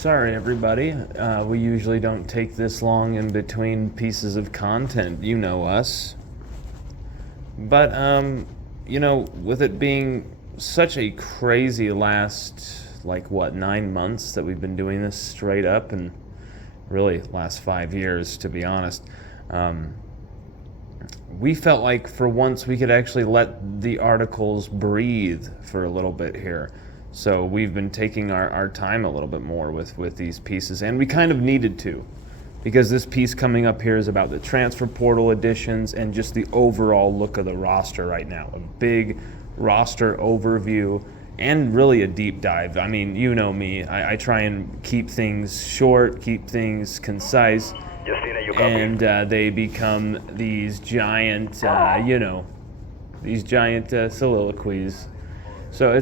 Sorry, everybody. We usually don't take this long in between pieces of content. You know us. But, with it being such a crazy last, 9 months that we've been doing this straight up, and really last 5 years, to be honest, we felt like for once we could actually let the articles breathe for a little bit here. So we've been taking our time a little bit more with these pieces, and we kind of needed to, because this piece coming up here is about the transfer portal additions and just the overall look of the roster right now. A big roster overview and really a deep dive. I mean, you know me, I try and keep things short, keep things concise, and they become these giant, soliloquies. So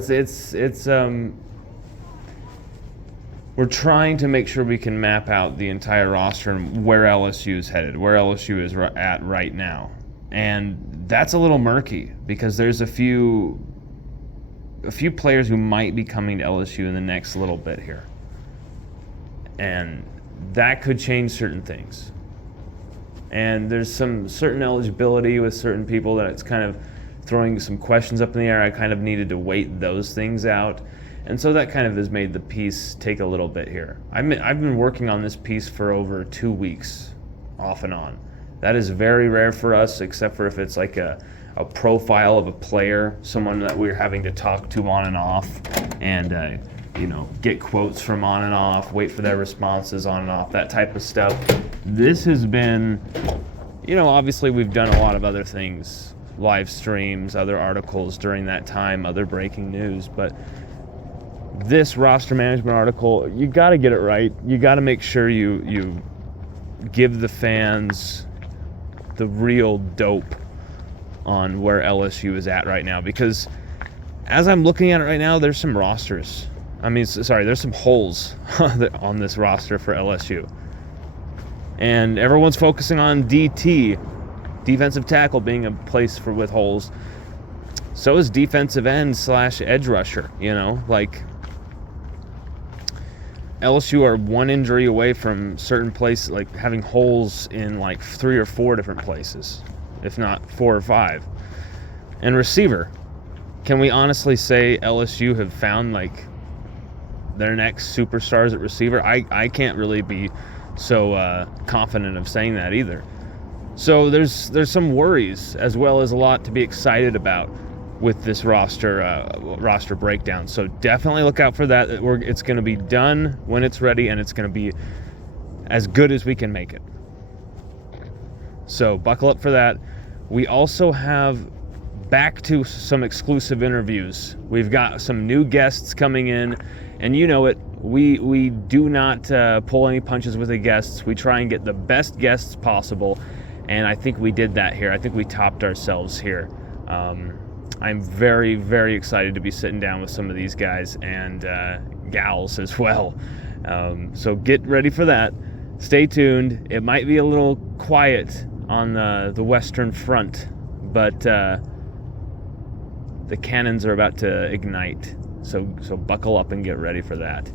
we're trying to make sure we can map out the entire roster and where LSU is headed, where LSU is at right now. And that's a little murky because there's a few players who might be coming to LSU in the next little bit here. And that could change certain things. And there's some certain eligibility with certain people that it's kind of throwing some questions up in the air. I kind of needed to wait those things out. And so that kind of has made the piece take a little bit here. I've been working on this piece for over 2 weeks, off and on. That is very rare for us, except for if it's like a profile of a player, someone that we're having to talk to on and off, and get quotes from on and off, wait for their responses on and off, that type of stuff. This has been, obviously we've done a lot of other things, live streams, other articles during that time, other breaking news, but this roster management article, you got to get it right. You got to make sure you give the fans the real dope on where LSU is at right now, because as I'm looking at it right now, there's some there's some holes on this roster for LSU. And everyone's focusing on DT, defensive tackle, being a place with holes. So is defensive end / edge rusher, LSU are one injury away from certain places, like having holes in 3 or 4 different places, if not 4 or 5. And receiver, can we honestly say LSU have found their next superstars at receiver? I can't really be so confident of saying that either. So there's some worries as well as a lot to be excited about with this roster breakdown. So definitely look out for that. It's going to be done when it's ready, and it's going to be as good as we can make it. So buckle up for that. We also have back to some exclusive interviews. We've got some new guests coming in, and you know it. We do not pull any punches with the guests. We try and get the best guests possible, and I think we did that here. I think we topped ourselves here. I'm very, very excited to be sitting down with some of these guys and gals as well. So get ready for that. Stay tuned. It might be a little quiet on the Western Front, but the cannons are about to ignite. So buckle up and get ready for that.